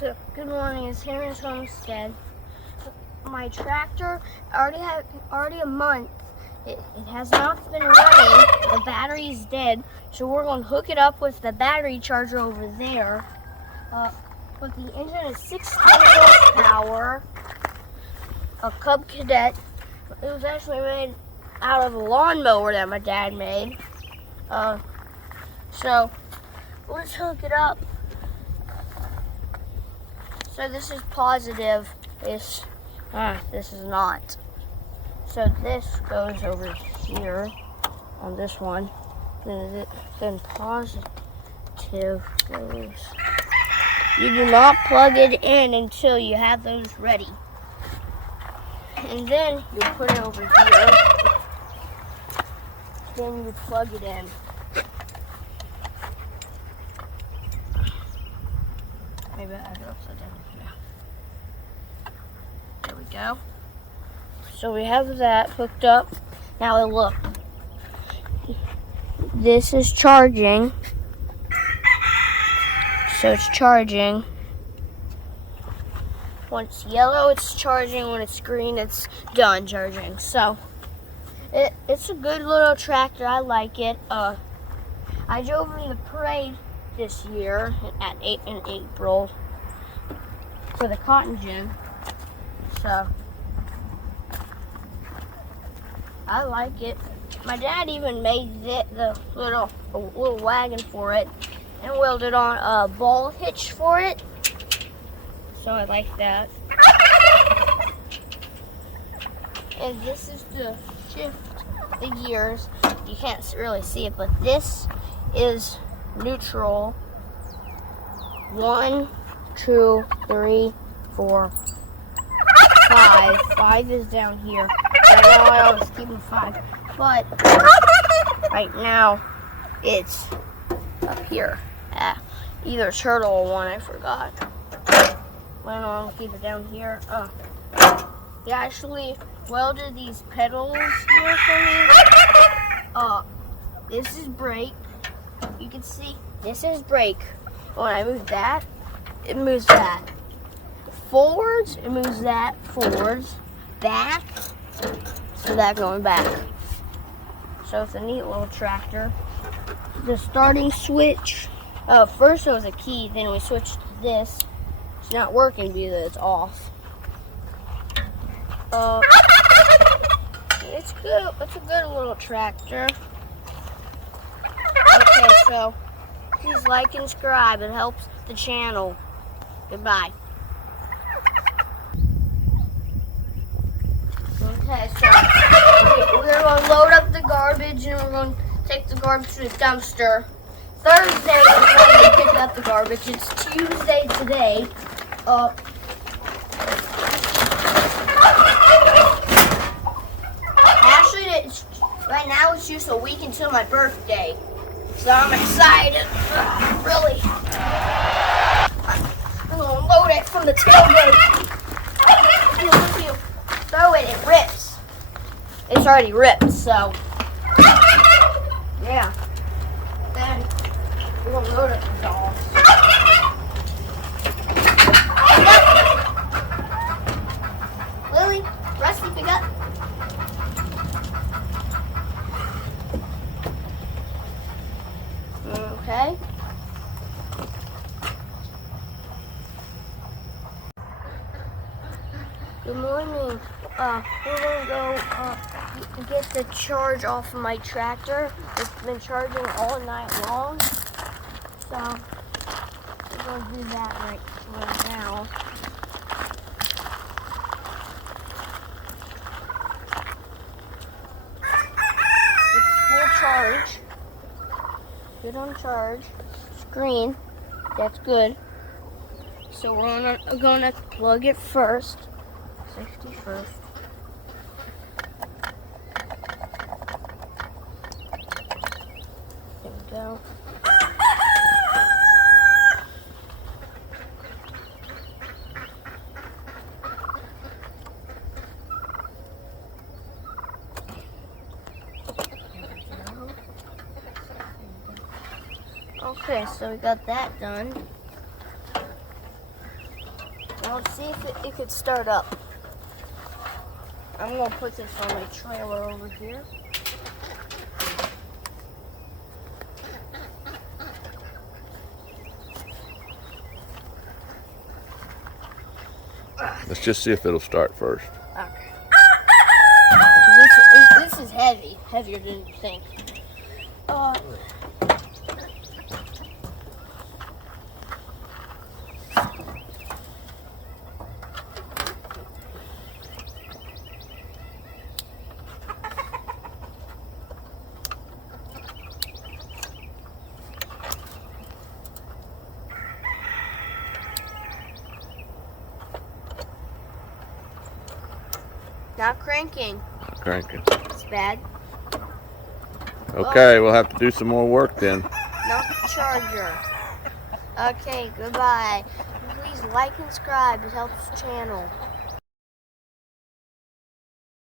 So, good morning, it's Henry's Homestead. My tractor already a month. It has not been running. The battery's dead, so we're going to hook it up with the battery charger over there. But the engine is 16 horsepower, a Cub Cadet. It was actually made out of a lawnmower that my dad made. So let's hook it up. So this is positive. This is not. So this goes over here on this one. Then positive goes. You do not plug it in until you have those ready. And then you put it over here. Then you plug it in. Maybe I have it upside down. Yeah. There we go. So we have that hooked up. Now look. This is charging. So it's charging. When it's yellow, it's charging. When it's green, it's done charging. So it's a good little tractor. I like it. I drove in the parade this year in April for the cotton gin. So I like it. My dad even made the little wagon for it and welded on a ball hitch for it. So I like that. And this is to shift the gears. You can't really see it, but this is neutral. 1, 2, 3, 4, 5. 5 is down here. I know I always keep them 5, but right now it's up here. Either turtle or 1, I forgot. I don't know, I'll keep it down here. He actually welded these pedals here for me. This is brake. You can see this is brake. When I move that, it moves that. Forwards, it moves that forwards. Back, so that going back. So it's a neat little tractor. The starting switch. First it was a key, then we switched to this. It's not working because it's off. It's good. It's a good little tractor. Okay, so please like and subscribe. It helps the channel. Goodbye. Okay, so we're going to load up the garbage and we're going to take the garbage to the dumpster. Thursday is when we pick up the garbage. It's Tuesday today. Actually, right now it's just a week until my birthday. So I'm excited. Really. I'm going to load it from the tailgate. If you throw it, it rips. It's already ripped, so. Yeah. Then we're going to load it with dolls. Lily, Rusty, pick up. Okay. Good morning. We're going to go get the charge off of my tractor. It's been charging all night long. So we're going to do that right now. It's full charge. Good on charge. Screen. That's good. So we're gonna plug it first. Safety first. There we go. Okay, so we got that done. Now let's see if it could start up. I'm gonna put this on my trailer over here. Let's just see if it'll start first. Okay. This is heavy, heavier than you think. Not cranking. Cranking. It's bad. Okay, we'll have to do some more work then. Not the charger. Okay, goodbye. Please like and subscribe. It helps the channel.